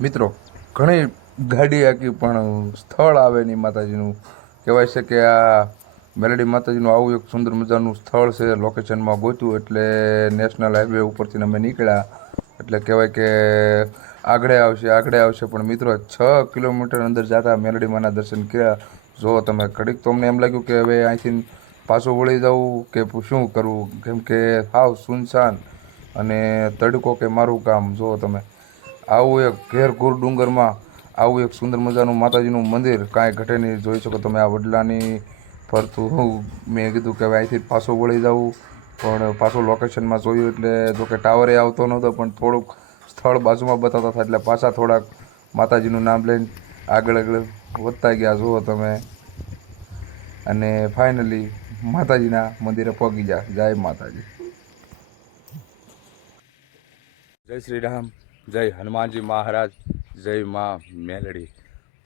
મિત્રો, ઘણી ગાડી આખી પણ સ્થળ આવે નહીં માતાજીનું. કહેવાય છે કે આ મેલડી માતાજીનું આવું એક સુંદર મજાનું સ્થળ છે લોકેશનમાં ગોત્યું એટલે નેશનલ હાઈવે ઉપરથી અમે નીકળ્યા. એટલે કહેવાય કે આગળ આવશે આગળ આવશે. પણ મિત્રો, છ કિલોમીટર અંદર જતા મેલડી માના દર્શન કર્યા. જો તમે ઘડીક તો અમને એમ લાગ્યું કે હવે અહીંથી પાછું વળી જવું કે શું કરવું? કેમ કે સાવ સુનસાન અને તડકો કે મારું કામ. જુઓ તમે આવું એક ઘેર ઘૂર ડુંગરમાં આવું એક સુંદર મજાનું માતાજીનું મંદિર કાંઈ ઘટે નહીં. જોઈ શકો તમે આ વડલાની ફરતું મેં કીધું કે અહીંથી પાછું વળી જવું પણ પાછું લોકેશનમાં જોયું એટલે જો કે ટાવરે આવતો નહોતો, પણ થોડુંક સ્થળ બાજુમાં બતાવતા હતા એટલે પાછા થોડાક માતાજીનું નામ લઈને આગળ આગળ વધતા ગયા. જુઓ તમે. અને ફાઇનલી માતાજીના મંદિરે પહોંચી જા જય માતાજી. જય શ્રી રામ. જય હનુમાનજી મહારાજ, જય માં મેલડી.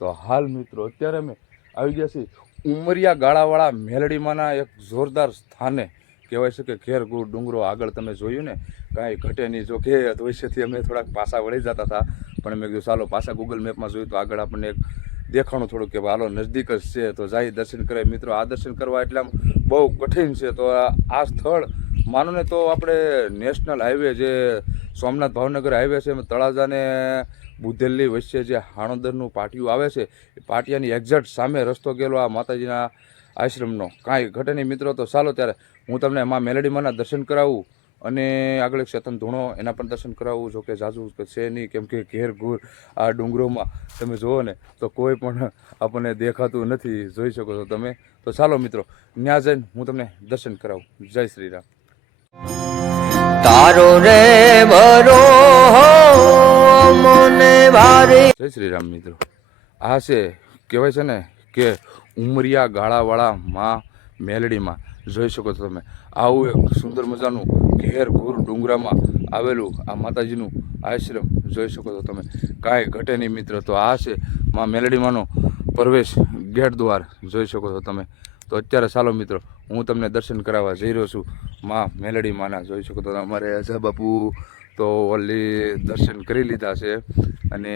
તો હાલ મિત્રો, અત્યારે અમે આવી ગયા છીએ ઉમરિયા ગાળાવાળા મેલડીમાંના એક જોરદાર સ્થાને. કહેવાય છે કે ઘેર ગુર ડુંગરો આગળ તમે જોયું ને, કાંઈ ઘટે નહીં. જો કે અધવશ્યથી અમે થોડાક પાછા વળી જતા હતા, પણ મેં કીધું ચાલો પાછા ગૂગલ મેપમાં જોયું તો આગળ આપણને એક દેખાણું થોડુંક કે હાલો નજદીક જ છે. તો જાય દર્શન કરે મિત્રો, આ દર્શન કરવા એટલે આમ બહુ કઠિન છે. તો આ સ્થળ, માનો ને તો આપણે નેશનલ હાઈવે જે સોમનાથ ભાવનગર હાઈવે છે તળાજાને બુધેલની વચ્ચે જે હાણોદરનું પાટિયું આવે છે, એ પાટિયાની એક્ઝેક્ટ સામે રસ્તો ગયેલો આ માતાજીના આશ્રમનો. કાંઈ ઘટે મિત્રો, તો ચાલો ત્યારે હું તમને મા મેલેડીમાંના દર્શન કરાવું અને આગળ એક ચેતન ધૂણો, એના પણ દર્શન કરાવવું જો કે જાજુ છે નહીં, કેમ કે ઘેર ઘૂર આ ડુંગરોમાં તમે જુઓ ને, તો કોઈ પણ આપણને દેખાતું નથી, જોઈ શકો છો તમે. તો ચાલો મિત્રો, ત્યાં જઈને હું તમને દર્શન કરાવું. જય શ્રી રામ. તારો રે ભરો મને ભારી જય શ્રી રામ મિત્રો. આ છે, કહેવાય છે ને કે ઉમરિયા ગાળાવાળા માં મેલડીમાં. જોઈ શકો છો તમે. આવું એક સુંદર મજાનું ઘેર ઘૂર ડુંગરામાં આવેલું આ માતાજીનું આશ્રમ. જોઈ શકો છો તમે. કાંઈ ઘટે નહીં મિત્ર. તો આ છે માં મેલડીમાંનો પ્રવેશ ગેટ દ્વાર. જોઈ શકો છો તમે. તો અત્યારે ચાલો મિત્રો, હું તમને દર્શન કરાવવા જઈ રહ્યો છું. માં, મેલડી માના જોઈ શકો તો અમારે અજા બાપુ તો ઓલી દર્શન કરી લીધા છે. અને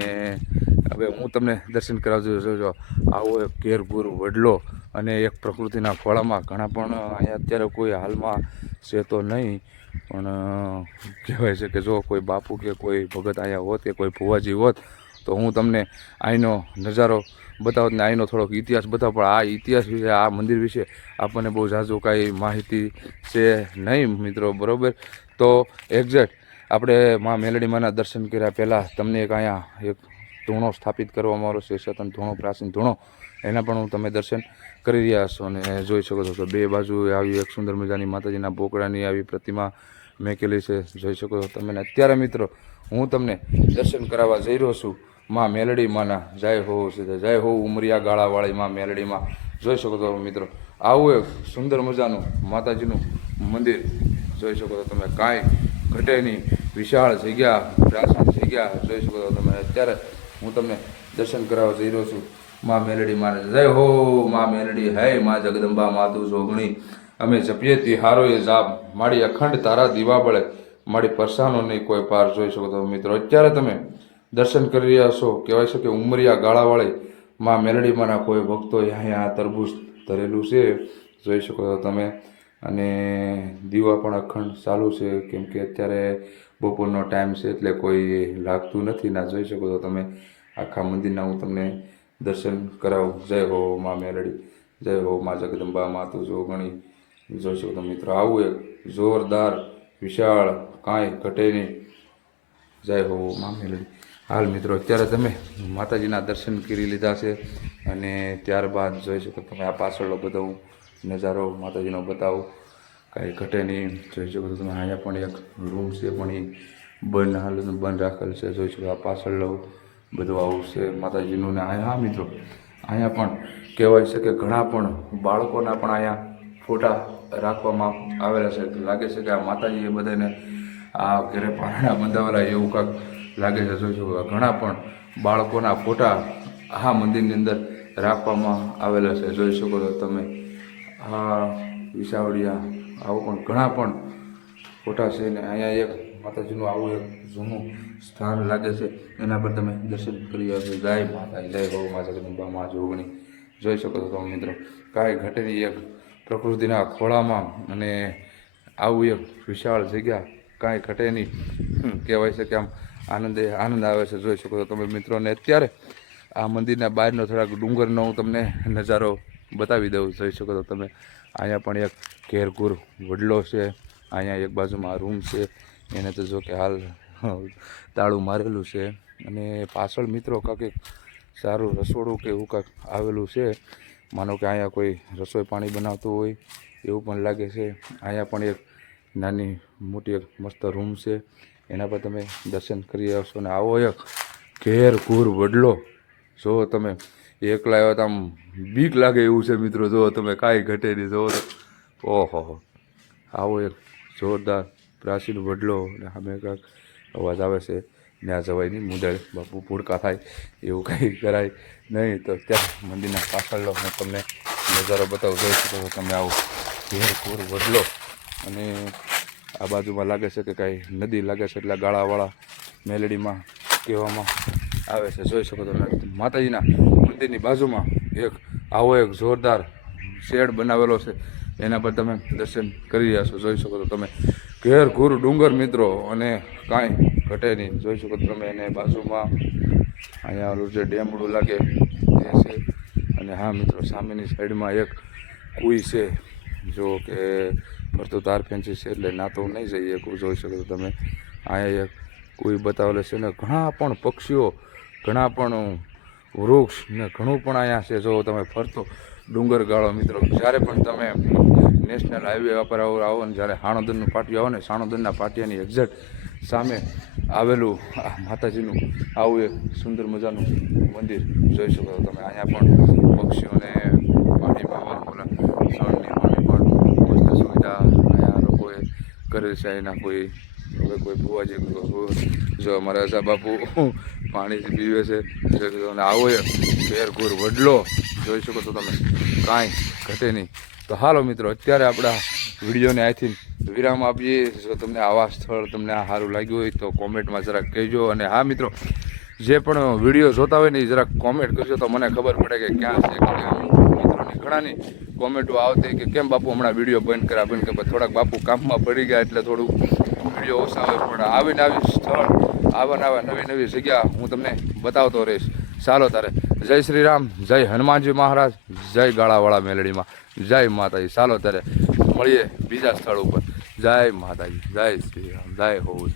હવે હું તમને દર્શન કરાવજો જોજો આવો એક ઘેર વડલો અને એક પ્રકૃતિના ફળામાં ઘણા પણ અહીંયા અત્યારે કોઈ હાલમાં છે તો નહીં. પણ કહેવાય છે કે જો કોઈ બાપુ કે કોઈ ભગત અહીંયા હોત કે કોઈ ભુવાજી હોત તો હું તમને અહીંનો નજારો બતાવત ને અહીંનો થોડોક ઇતિહાસ બતાવ. પણ આ ઇતિહાસ વિશે, આ મંદિર વિશે આપણને બહુ ઝાઝુ કાંઈ માહિતી છે નહીં મિત્રો, બરાબર? તો એક્ઝેક્ટ આપણે મા મેલડીમાંના દર્શન કર્યા પહેલાં તમને એક અહીંયા એક ધૂણો સ્થાપિત કરવામાં આવ્યો છે, સતન ધૂણો, પ્રાચીન ધૂણો. એના પણ હું તમે દર્શન કરી રહ્યા છો અને જોઈ શકો છો તો બે બાજુ આવી એક સુંદર મજાની માતાજીના બોકડાની આવી પ્રતિમા મેકેલી છે, જોઈ શકો છો તમે. અત્યારે મિત્રો હું તમને દર્શન કરાવવા જઈ રહ્યો છું. માં મેલડી માના જય હો જય હો ઉમરિયા ગાળાવાળી માં મેલડીમાં. જોઈ શકો છો મિત્રો, આવું એક સુંદર મજાનું માતાજીનું મંદિર. જોઈ શકો છો તમે, કાંઈ ઘટે નહીં. વિશાળ જગ્યા, પ્રાચીન જગ્યા. જોઈ શકો છો તમે, અત્યારે હું તમને દર્શન કરાવવા જઈ રહ્યો છું. માં મેલડી માને જય હો માં મેલડી, હે માં જગદંબા માધુ જોગણી. અમે જપીએ તિહારોએ જાપ મારી અખંડ તારા દીવા બળે. મારી પરસાનો નહીં કોઈ પાર જોઈ શકો તો મિત્રો, અત્યારે તમે દર્શન કરી રહ્યા છો. કહેવાય છે કે ઉમરિયા ગાળાવાળી માં મેલડીમાંના કોઈ ભક્તો અહીંયા તરબૂચ ધરેલું છે, જોઈ શકો છો તમે. અને દીવા પણ અખંડ ચાલુ છે, કેમ કે અત્યારે બપોરનો ટાઈમ છે એટલે કોઈ લાગતું નથી. ના, જોઈ શકો છો તમે. આખા મંદિરના હું તમને દર્શન કરાવું. જય હો મા મેલડી, જય હો મા જગદંબા માતુ, જો ગણી, જોઈ શકો તો મિત્રો, આવું એક જોરદાર વિશાળ, કાંઈ ઘટે નહીં. જય હો માં હાલ મિત્રો, અત્યારે તમે માતાજીના દર્શન કરી લીધા છે અને ત્યારબાદ જોઈ શકો તમે આ પાછળનો બધો નજારો માતાજીનો બતાવું. કાંઈ ઘટે નહીં. જોઈ શકો તમે, અહીંયા પણ એક રૂમ છે, પણ એ બંધ હાલ બંધ રાખેલ છે. જોઈ શકો આ પાછળ બધું આવું છે. માતાજીનું ને હા મિત્રો, અહીંયા પણ કહેવાય છે કે ઘણા પણ બાળકોના પણ અહીંયા ફોટા રાખવામાં આવેલા છે. લાગે છે કે આ માતાજી એ બધાને આ ઘરે પારણા બંધાવેલા એવું કાંક લાગે છે. શકો ઘણા પણ બાળકોના ફોટા આ મંદિરની અંદર રાખવામાં આવેલા છે. જોઈ શકો છો તમે. આ વિસાવડિયા, આવું પણ ઘણા પણ ફોટા છે ને અહીંયા એક માતાજીનું આવું એક જૂનું સ્થાન લાગે છે. એના પર તમે દર્શન કરી આવશો જય માતા જય ગૌ માતા જગદંબા મા જોગણી. જોઈ શકો છો તમે મિત્રો, કાંઈ ઘટેલી એક પ્રકૃતિના ખોળામાં અને આવું એક વિશાળ જગ્યા કાંઈ ઘટે નહીં. કહેવાય છે કે આમ આનંદે આનંદ આવે છે. જોઈ શકો છો તમે મિત્રોને અત્યારે આ મંદિરના બહારનો થોડાક ડુંગરનો હું તમને નજારો બતાવી દઉં. જોઈ શકો છો તમે, અહીંયા પણ એક ઘેરઘૂર વડલો છે, અહીંયા એક બાજુમાં રૂમ છે. એને તો જો કે હાલ તાળું મારેલું છે. અને પાછળ મિત્રો કાંક એક સારું રસોડું કે એવું કાંઈક આવેલું છે. માનો કે અહીંયા કોઈ રસોઈ પાણી બનાવતું હોય, એવું પણ લાગે છે. અહીંયા પણ એક નાની મોટી એક મસ્ત રૂમ છે. એના પર તમે દર્શન કરી આવશો અને આવો એક ઘેર ઘૂર વડલો જો તમે એકલા આવ્યા તો આમ બીક લાગે એવું છે મિત્રો, જો તમે કાંઈ ઘટે નહીં, જો ઓહો. આવો એક જોરદાર પ્રાચીન વડલો અને સામે કાંઈક અવાજ આવે છે. ત્યાં જવાય નહીં, મુદળ બાપુ ભૂડકા થાય, એવું કંઈ કરાય નહીં. તો ત્યાં મંદિરના પાછળનો હું તમને નજારો બતાવું, જોઈ શકો છો તમે આવો. ઘેર ઘોર વડલો. અને આ બાજુમાં લાગે છે કે કાંઈ નદી લાગે છે એટલે ગાળાવાળા મેલડીમાં કહેવામાં આવે છે. જોઈ શકો તો માતાજીના મંદિરની બાજુમાં એક, આવો એક જોરદાર શેડ બનાવેલો છે. એના પર તમે દર્શન કરી રહ્યા છો. જોઈ શકો છો તમે, ઘેર ઘૂર ડુંગર મિત્રો અને કાંઈ ઘટે નહીં જોઈ શકો તમે એને બાજુમાં. અહીંયા ઓલું જે ડેમડું લાગે, એ છે. અને હા મિત્રો, સામેની સાઈડમાં એક કુઈ છે. જો કે ફરતું તાર ફેન્સી છે એટલે ના તો નહીં જઈએ. કુઈ જોઈ શકો તમે. અહીંયા એક કુઈ બતાવેલો છે ને ઘણા પણ પક્ષીઓ, ઘણા પણ વૃક્ષ ને ઘણું પણ અહીંયા છે. જો તમે ફરતો ડુંગર ગાળો મિત્રો, જ્યારે પણ તમે નેશનલ હાઈવે પર આવો આવો ને જ્યારે સાણોદરનું પાટિયું આવો ને સાણોદરના પાટિયાની એક્ઝેક્ટ સામે આવેલું આ માતાજીનું આવું એક સુંદર મજાનું મંદિર જોઈ શકો છો તમે. અહીંયા પણ પક્ષીઓને પાણી પાવાનું પાણી અહીંયા લોકોએ કરેલ છે. એના કોઈ, હવે કોઈ ભુવાજી જો અમારા અજા બાપુ પાણી પીવે છે. જોઈ અને આવો એક ઘેર ઘૂર વડલો જોઈ શકો છો તમે. કાંઈ ઘટે નહીં. તો હાલો મિત્રો, અત્યારે આપણા વિડીયોને અહીંથી વિરામ આપીએ. જો તમને આવા સ્થળ તમને આ સારું લાગ્યું હોય તો કોમેન્ટમાં જરાક કહેજો. અને હા, મિત્રો, જે પણ વીડિયો જોતા હોય ને એ જરાક કોમેન્ટ કરજો. તો મને ખબર પડે કે ક્યાં છે કે કેમ. મિત્રોની ઘણાની કોમેન્ટો આવતી કે કેમ બાપુ હમણાં વીડિયો બંધ કર્યા? બંધ કે થોડાક બાપુ કામમાં પડી ગયા એટલે થોડું વીડિયો ઓછા આવે પણ આવીને આવી સ્થળ, આવા આવા નવી નવી જગ્યા હું તમને બતાવતો રહીશ. ચાલો તારે. જય શ્રી રામ, જય હનુમાનજી મહારાજ, જય ગાળાવાળા મેલડીમાં, જય માતાજી. ચાલો તારે, મળીએ બીજા સ્થળ ઉપર. જય માતાજી જય શ્રી રામ જય હોવું